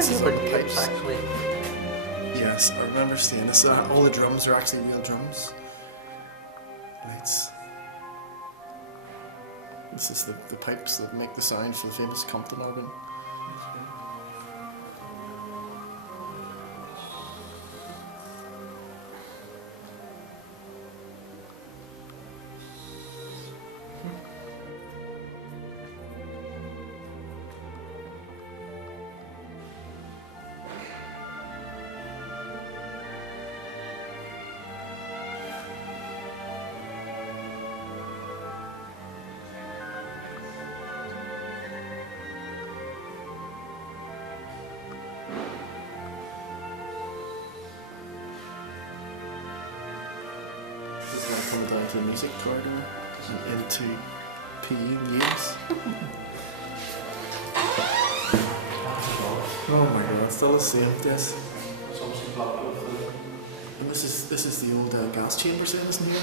This is about all the games, pipes. actually. Yes, I remember seeing this. All the drums are actually real drums. Lights. This is the pipes that make the sound for the famous Compton organ. This is going to come down to the music corridor and into PE games. Oh my god, it's still the same, yes. It's obviously blocked with And this is the old gas chambers in this new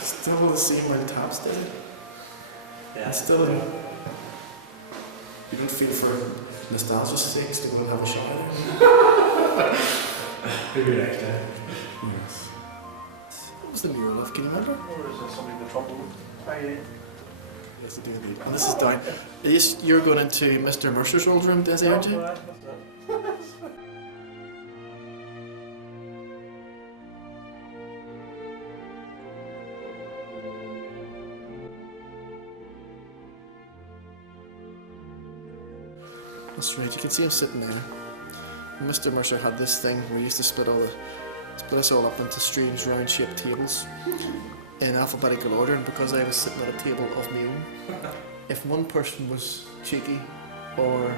still the same where the taps did. yeah. It's still you don't feel for nostalgia's sakes to go and have a shot there. Maybe next time. Yes. What was the mural of? Can you remember? Or is there somebody with trouble? Yes, they do indeed. And this is down. You're going into Mr. Mercer's old room, Desi, aren't you? That's right, you can see him sitting there. And Mr. Mercer had this thing where he used to split us all up into strange round shaped tables in alphabetical order, and because I was sitting at a table of my own, if one person was cheeky or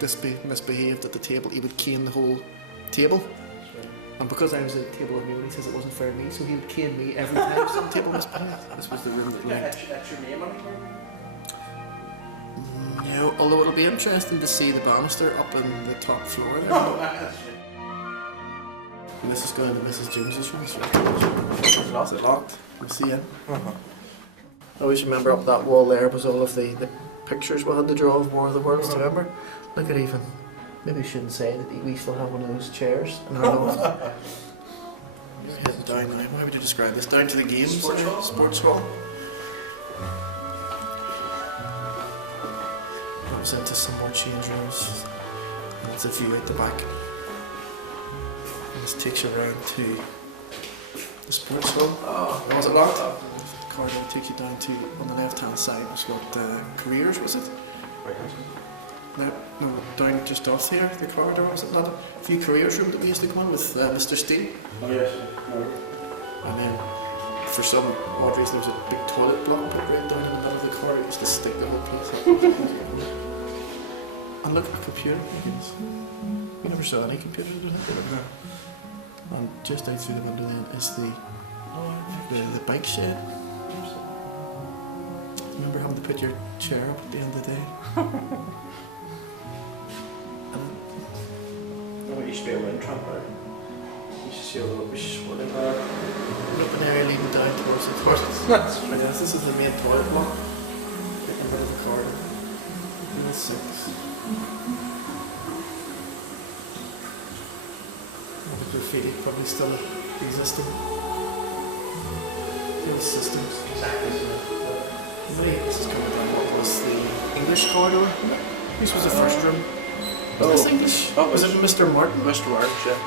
misbehaved at the table, he would cane the whole table. And because I was at a table of my own, he says it wasn't fair to me, so he would cane me every time some table misbehaved. This was the room that That's your name on it? No, although it'll be interesting to see the banister up in the top floor there. And this is going to Mrs. James's room. Is it locked? Can you see it? I always remember up that wall there was all of the pictures we had to draw of War of the Worlds, do you remember? Look at even, maybe we shouldn't say that we still have one of those chairs in our loft. Heading down now, how would you describe this? Down to the games? Sports hall? Sports hall. Goes into some more change rooms. And there's a view out the back. And this takes you around to the sports hall. Oh, was it locked? The corridor takes you down to, on the left hand side, was what, careers, was it? No, down just off here, the corridor, was it not? A few careers room that we used to go in with Mr. Steele. Oh yes. And then, for some odd reason, there was a big toilet block put right down in the middle of the corridor. It used to stick the whole place up. And look at the computer. We never saw any computers, did we? No. And just out through the window then is the bike shed. Remember having to put your chair up at the end of the day? Oh, it used to be a wind trap, right? You used to see a little bit sweating there. An open area leading down towards the toilet. Yes, this is the main toilet block. Right in the middle of the corridor. Unit 6. The graffiti probably still existing. The systems. Exactly. This is coming down. What was the English corridor? This was the first room. Was this English? Oh, was it Mr. Martin? Mr. Martin, yeah.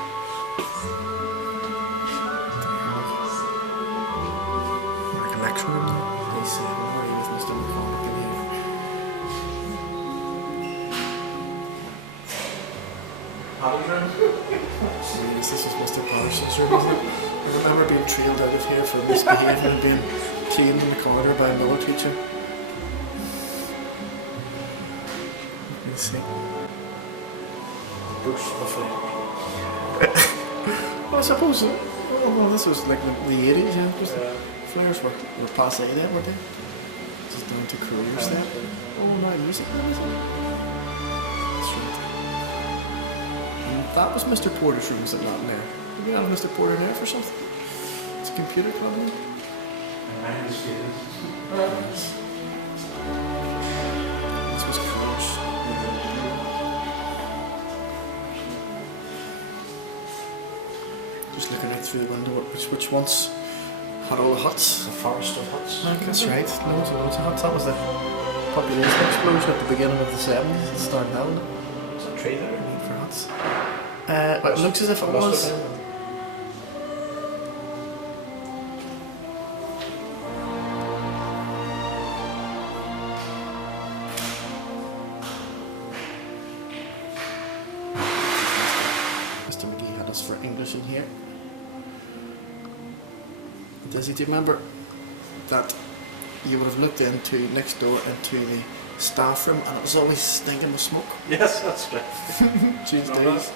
Recollection room. They say memory with Mr. McCormick in here. This was Mr. Parsons' room, isn't it? I remember being trailed out of here for misbehaving and being caned in the corner by another teacher. Let me see. Books lovely. Well, I suppose, well, this was like the 80s, yeah. Flares were passé then, weren't they? Just down to careers there. Oh, no, music then, isn't it? That's right. And that was Mr. Porter's room, was it not in there? Did we have Mr. Porter there for something? It's a computer club, isn't it? This was careers. Just looking out through the window, which once had all the huts. The forest of huts. That's right, loads and loads of huts. That was the population explosion at the beginning of the 70s. It started out. Is that a tree there? Need for huts. Well, it looks as if it was. Mr. McGee had us for English in here. Desi, do you remember that you would have looked into next door into the staff room and it was always stinking with smoke? Yes, that's right. Tuesdays.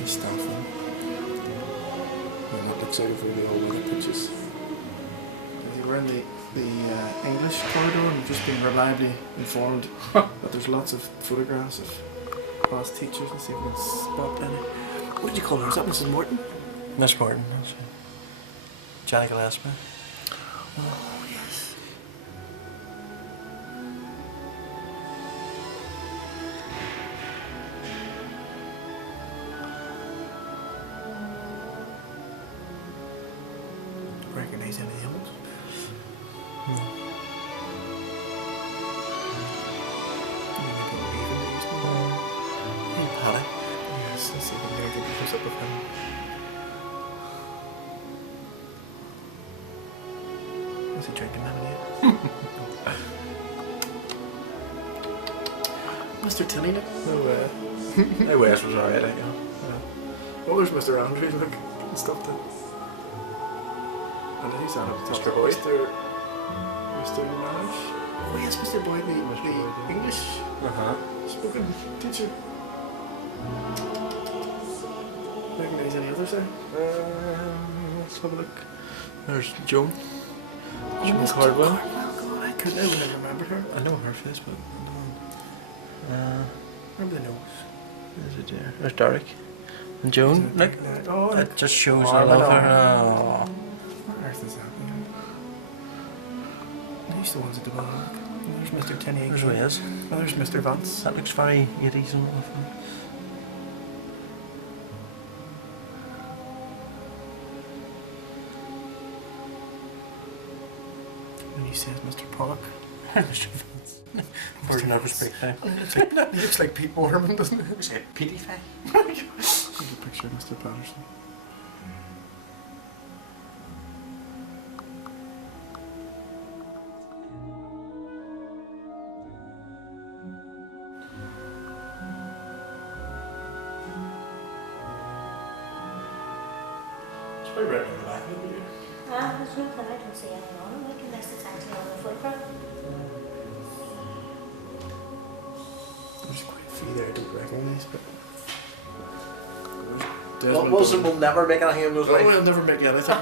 The staff room. And that looks out over the old weather pitches. We're in the English corridor and we've just been reliably informed that there's lots of photographs of past teachers and see if we can spot any. What did you call her? Is that Mrs. Morton? Miss Martin, that's it. Johnny Gillespie. Oh, yes. Recognize any of the others? Paddy. Yes, let's see if we can get close up with him. Is he drinking lemonade? Mr. Tilly, No way. No way, it was alright, you know. Oh, there's Mr. Andrews, look, and stuff too. And he's on up top. Mr. Boyd. Mr. Nash. Oh yes, Mr. Boyd, the English spoken teacher. Recognize any others there? Let's have a look. There's Joan. Oh, Joan Miss Cardwell. God, I couldn't even remember her. I know her face, but I don't Remember the nose. There's it there. There's Derek. And Joan. Look. Oh, It just shows Oh, I love I her. Oh. what on earth is that? These the ones at the bottom. There's Mr. Tenney. There's who he is. Oh, there's Mr. Vance. That looks very 80s and stuff. And he says Mr. Pollock. Mr. Vance. Where's nervous breakdown? He looks like Pete Moorman, doesn't he? Is it Petey Fay? Take a picture of Mr. Patterson. It's very red on the back of it. There's no that I don't see anything on it, like unless it's actually on the photograph. There's quite a few there I don't recognise, but. What Wilson will never make anything of those Oh, like. we'll never make anything.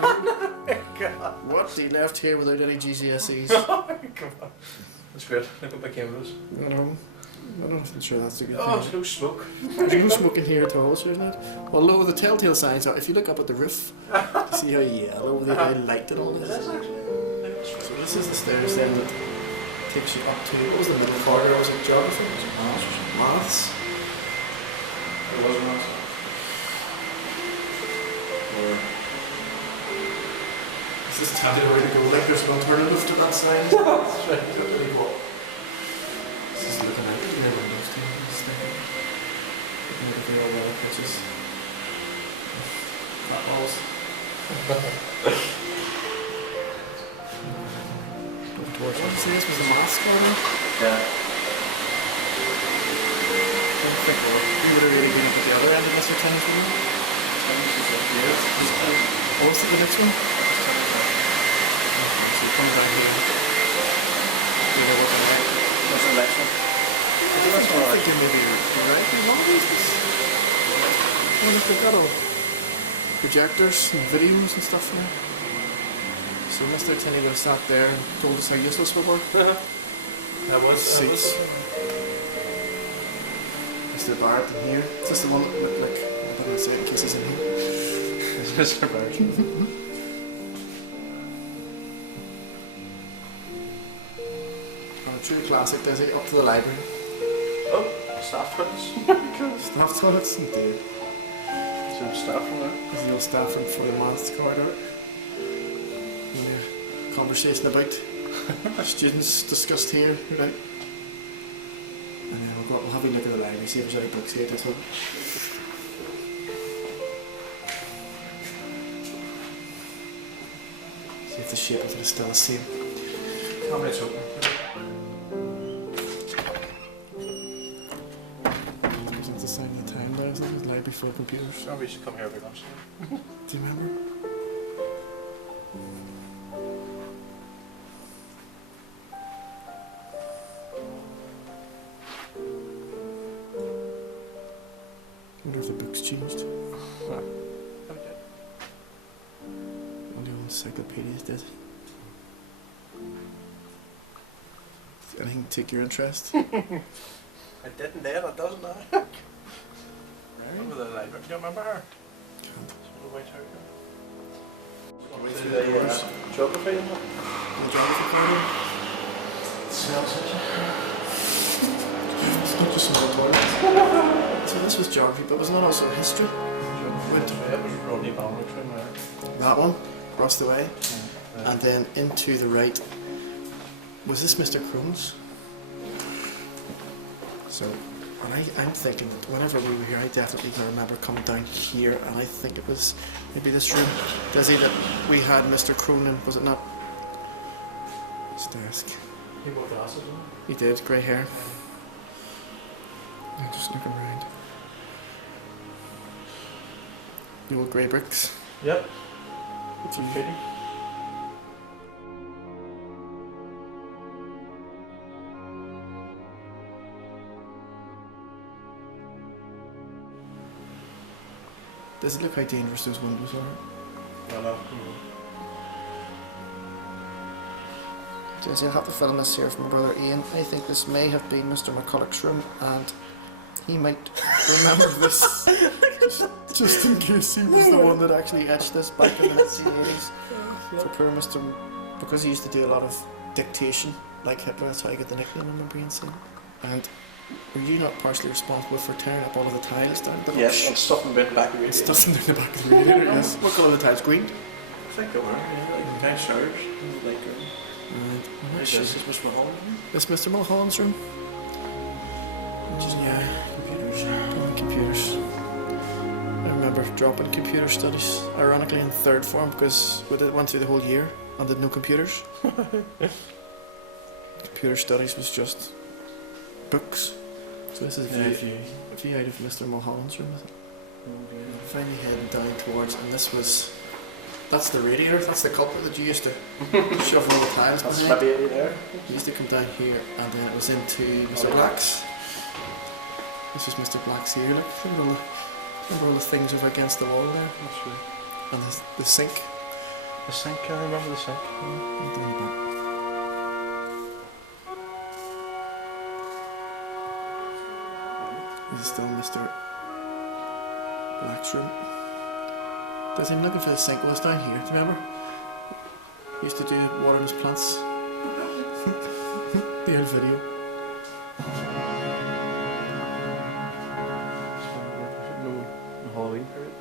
God. What? He left here without any GCSEs? Come on. That's great. Look what became of us. No. I'm not even sure that's a good Oh, thing. there's no smoke. There's no smoking here at all, sure isn't it? Although the telltale signs are, if you look up at the roof, you see how yellow the light and all It this. is actually. So this is the stairs then that takes you up to, what was the middle corridor? Was it geography? Maths? It wasn't maths. Is this telling you the way to go? Like there's an alternative to that sign? That's right. Don't really what. This is looking out the windows too. This thing. Looking at the old weather pitches. Flat walls. Over towards what was this? Was the maths corner? Yeah. I don't think we would have really been up at the other end of Mr. Tenny's room. Oh, what's the next one? So you come down here. You know what the next What's the next one? I think maybe you're right. What is this? Oh, look, they've got all projectors and videos and stuff there. So Mr. Tenney would have sat there and told us how useless we were. That was Seats. Mr. Barrett in here. Is this the one that looked like, I don't want to say it in case he's in here. It's Mr. Barrett. Oh, true classic, does he? Up to the library. Oh, staff toilets. Staff toilets indeed. some stuff from there. There's a little staff room for the maths corridor. Yeah. Conversation about students discussed here, right? And then we'll have a look at the library, see if there's any books here to talk. See if the shape of it is still the same. How many it's open? It's the sign of the time now, isn't it? It's library full of computers. Oh, we should come here every lunch. Do you remember? I wonder if the book's changed. Only old encyclopedias did. Does anything take your interest? I didn't then, it doesn't now. Remember the library? Do you remember her? Can't. Sort of white hair. Way The through the doors. geography and that. The geography corner. Smells it. It's not just small toilets. So this was geography, but wasn't that also history? Went it was Rodney Balmer from there. That one, across the way. And then into the right, was this Mr. Crone's? So, and I'm thinking that whenever we were here, I definitely can remember coming down here, and I think it was maybe this room, Desi, that we had Mr. Cronin, was it not? His desk. He wore glasses, didn't He did, grey hair. I'm just looking around. The old grey bricks. he? Yep. It's a pity. Does it look how dangerous those windows are? I know. Desi, I have to film this here from my brother Ian. I think this may have been Mr. McCulloch's room, and he might remember this. Just in case he was the one that actually etched this back in the 80s. For poor Mr. Because he used to do a lot of dictation, like Hitler, that's how I got the nickname, I remember Ian saying. And were you not partially responsible for tearing up all of the tiles down the Yes, and stuffing bit back of and stuffing down the back of the radiator, yes. What colour are the tiles? Green? I think they were, yeah. Like nice showers. Like, Right. I'm not sure. this is Mr. Mulholland. This Mr. Mulholland's room? Yeah. Computers. Computers. I remember dropping computer studies, ironically in third form, because we went through the whole year and did no computers. Computer studies was just books. So this is a view out of Mr. Mulholland's room. Finally heading down towards, and this was, that's the radiator, that's the culprit that you used to shove all the tiles That's behind. my baby there. You used to come down here, and then it was into Mr. Black's. This is Mr. Black's here. Look, remember all the things over against the wall there, That's right. and the sink. The sink, I remember the sink. And down the back. This is still Mr. Black's room. There's him looking for the sink. Well, it's down here. Do you remember? He used to do watering his plants. The old video. No Halloween period.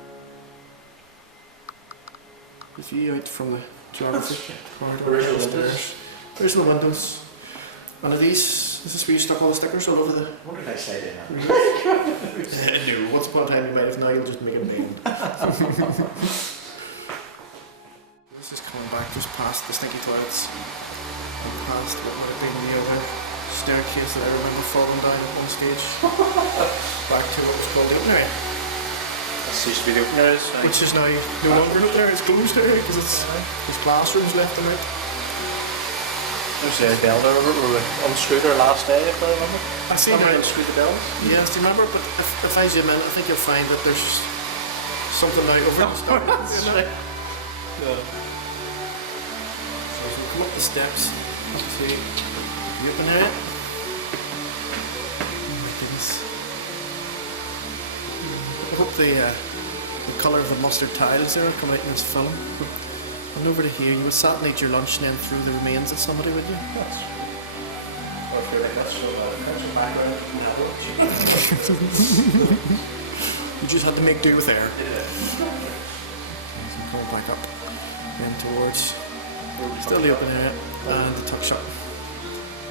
The view out from the geography corridor. Original upstairs. windows. Original windows. One of these. This is where you stuck all the stickers all over the. What did I say to him? No, once upon a time you might have, now you'll just make it named. This is coming back just past the stinky toilets and past what would have been the staircase that I remember falling down at one stage. Back to what was called the open area, This used to be the open areas. which is now no longer open area, it's closed area because there's classrooms left and right. There's a bell there where we unscrewed our last day, if I remember. I see Remember now. unscrewed the bells? Yes, do you remember? But if I zoom in, I think you'll find that there's something now over the start. That's right. Yeah. So if we come up the steps up to the open area. Oh my goodness. I hope the colour of the mustard tiles there are coming out in this film. And over to here, you would sat and eat your lunch and then threw the remains at somebody, would you? That's or if you're like, that's some background. You just had to make do with air. Yeah. Go back up, then towards still the open area and the tuck shop.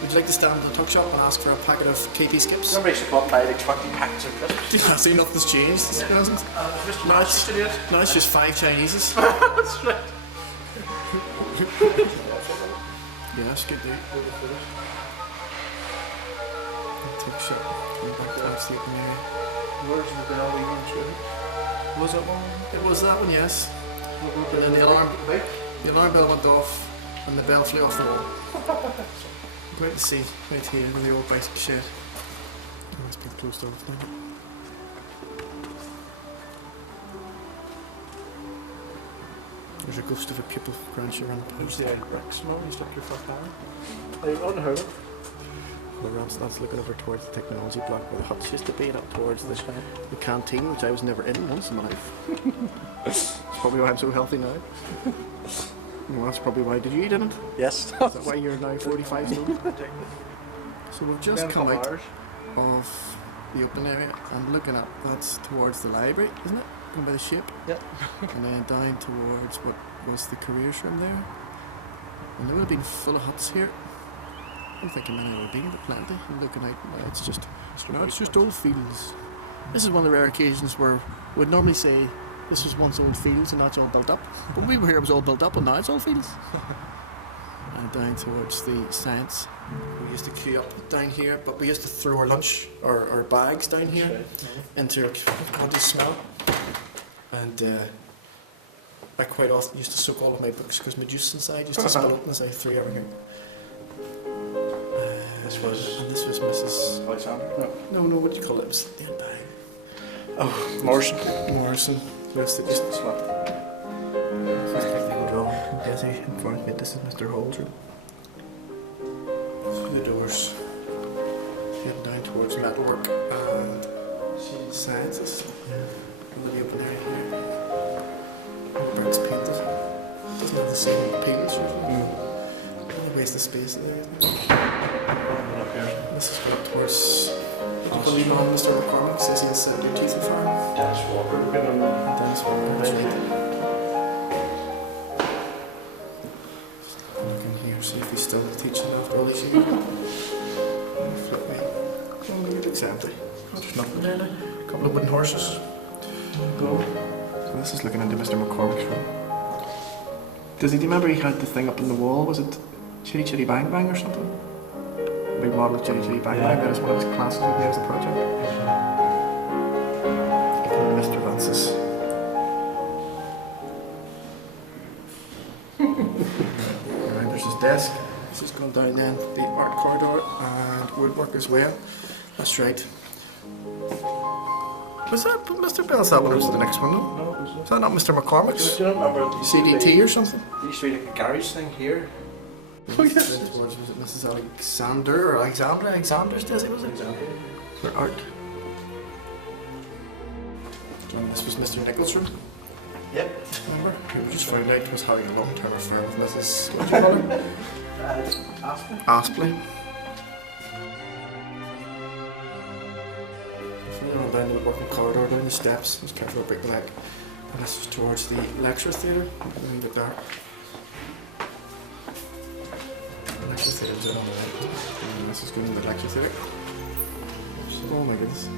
Would you like to stand in the tuck shop and ask for a packet of KP skips? Somebody should go and buy like 20 packets of crisps. Yeah, see, nothing's changed. Now it's just 5 Chineses. That's right. Yes, good day. Tuck shop, going back towards the open area. Where's the bell even through? Was it one? It was that one, yes. And then the alarm bell went off and the bell flew off the wall. Great to see right here in the old bicycle shed. Oh, it's been closed off now. There's a ghost of a pupil, Gransha around the Who's post. the Rex? No, he's looking for a car. I've unheard of. Well, that's looking over towards the technology block where the huts used to be, and up towards the canteen, which I was never in once in my life. That's probably why I'm so healthy now. Well, that's probably why. Did you eat in it? Yes. Is that why you're now 45 stone? So we've just come out of the open area and looking up, that's towards the library, isn't it? Going by the shape. Yep. And then down towards what was the careers room there. And there would have been full of huts here. I don't think how many there would have been, but plenty. I'm looking out now, it's just old fields. This is one of the rare occasions where we'd normally say this was once old fields and now it's all built up. When we were here it was all built up and now it's all fields. And down towards the science. We used to queue up down here, but we used to throw our lunch or our bags down here into what the smell. And I quite often used to soak all of my books because my juice inside used to spill open as I threw everything. This was Mrs. Alexander? No, what do you call it? It was the undying. Oh, Morrison. Morrison. Yes, they just slept. Desi informed me this is Mr. Hall's room. Through the doors. Heading down towards metalwork and sciences. Really open area here. Where it's painted. Doesn't have the same appeals usually. Only waste of space there, isn't it? This is going towards. What do you call your man, Mr. McCormick? Says he has 70 teeth in farm. Dennis Walker. Dennis Walker, that's right. Looking here, see if he's still teaching after all these years. Flip me. Oh, it looks empty. Oh, there's nothing there now. A couple of wooden horses. Go. So this is looking into Mr. McCormick's room. Do you remember he had the thing up on the wall? Was it Chitty Chitty Bang Bang or something? A big model of Chitty Chitty Bang Bang. That was one of his classes when he was the project. And Mr. Vance's. Alright, there's his desk. This is going down then the art corridor and woodwork as well. That's right. Was that Mr. Bell's that one or was it the next one? No? No, it was Is that not Mr. McCormick's? Do you remember CDT or something? There used to be like a garage thing here. Oh yes. Towards, was it Mrs. Alexander or Alexander's Desi, was it? For art. And this was Mr. Nichols' room. Yep. Remember? We just found out he was having a long-term affair with Mrs. What do you call her? Aspen. Aspley. Going down the working corridor, down the steps. Just careful break the leg. And this is towards the lecture theatre. A little bit dark. Lecture theatre is on the right. And this is going to the lecture theatre. Oh my goodness.